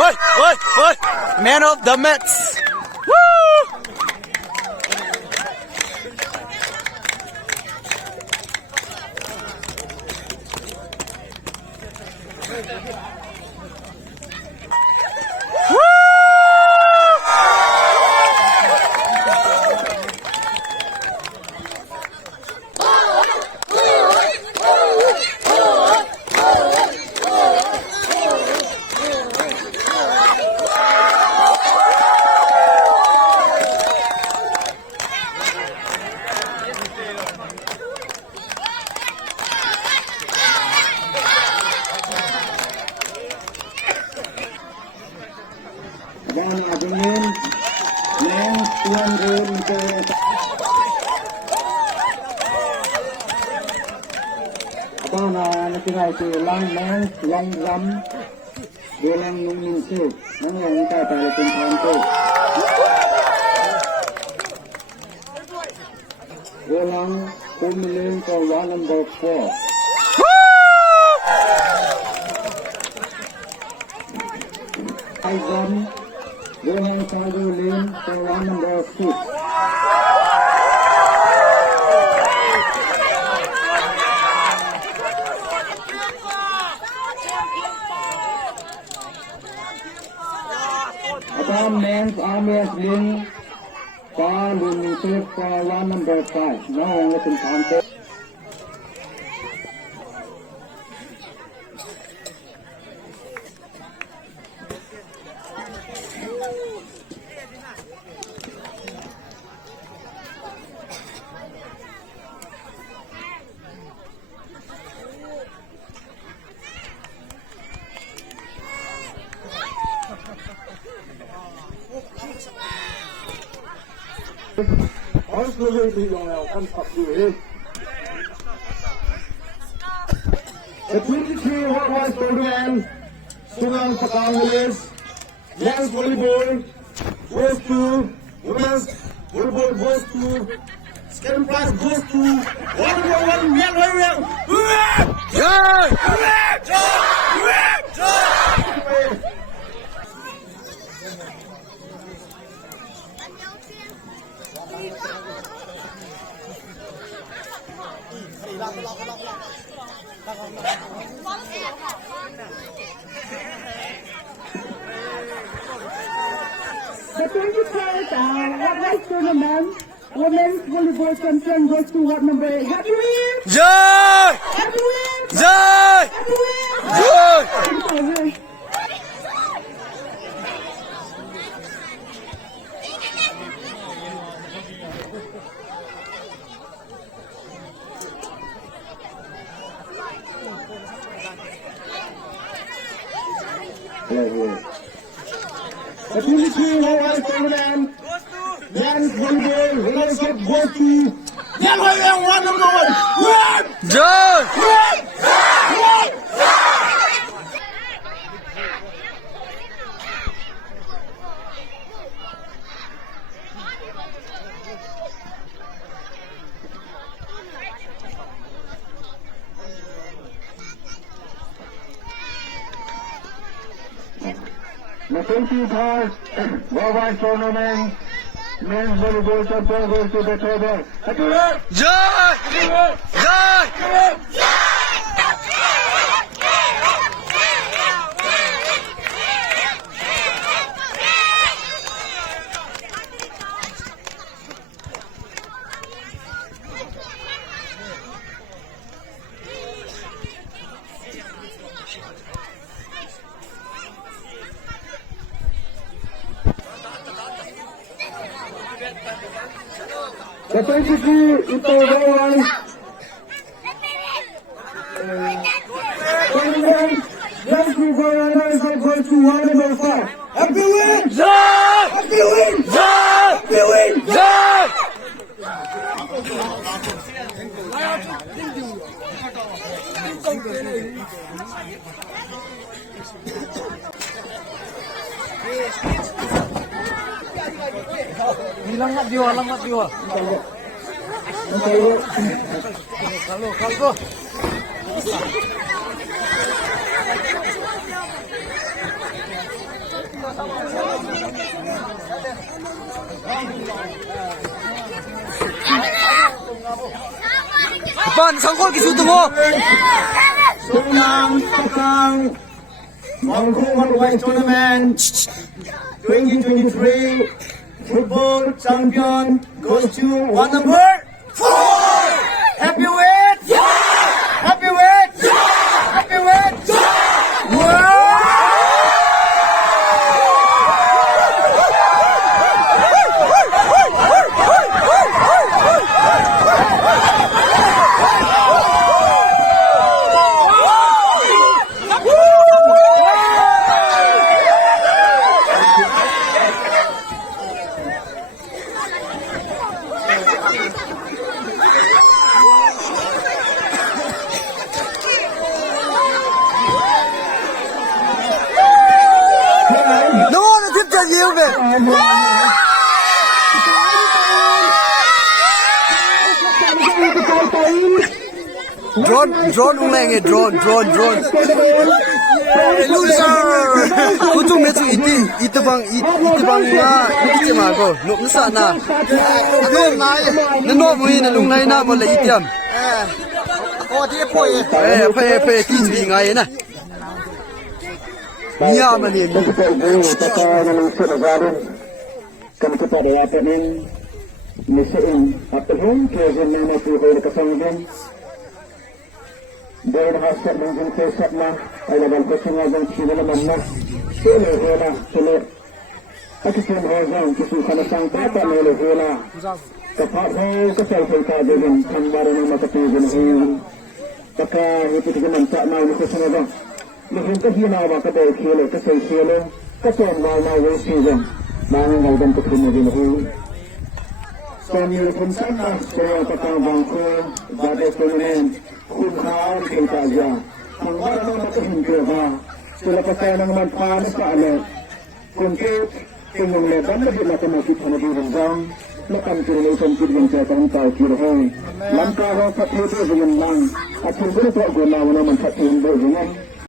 Oi! Man of the Mets. Woo! Dan adingin yang tuan untuk apa nak kira itu lang ram dolang nungin tu nang yang kita pada tempat tu dolang pemilik ke one number 4 Ivan dolang satu lane ke one number 6 Upon men's armrest link for limited for one number 5. Now only in contact. The 23 worldwide program, Sunang Pakang Village, men's volleyball goes to women's volleyball goes to second prize goes to 101 men volleyball. The 23rd Worldwide Tournament Women's Volleyball Champion goes to what number? Happy win! Joy! Happy win! Joy! Happy win! Joy! The 23 worldwide program, men's volleyball winners goes to men volleyball one number 1. Joy! The 23rd worldwide tournament, men's volleyball champion goes to the table. Joy! Joy! The 23 into worldwide tournament, men's volleyball winners goes to one number 5. Happy win! Joy! Happy win! Joy! Happy win! Joy! Langat dia. Kalau. Pan sangkol kisuto mo. Sunang Patang Vancouver West Tournament 2023 football champion goes to one number 4. Happy with? Happy with? Happy with? Wow! No one tip cho nhiều về. Drone ung leng e drone. Loser. Kutung metu itibang nga ikiti ma ko. Nuk nasa na. Lung nai. Nano mo yin lung nai na mo la itiam. Oh, dia poi. Phe ti ji nga yin na. Nya ma ni. Kan kepada apanin misin apelun kezen nama tuhul kesanggen dan hasad mungkin kesat mah ada dalam kesengajan sila mana sila hela sila aku sila hozan kisu kana sang pata mele hela kapat ho kesal selka dengan kambaran nama ketujuan hin maka itu kita mantak mau kesengajan mungkin kehina wa kada khele kesal khele kesal mau wesijan Bangun dan kemudian dulu. Sambil pun sama saya patang bangku badai tournament khubkhar kita aja. Hanggar nama terhenti ba. Sila patay ng manfaat sa alat. Kuntit tingong leban lebih macam kita nak direndam. Lekan kirilisan kirjan jatang tahu kirhoi. Langkah patay dengan lang. At hindi ito guna wala man patay dengan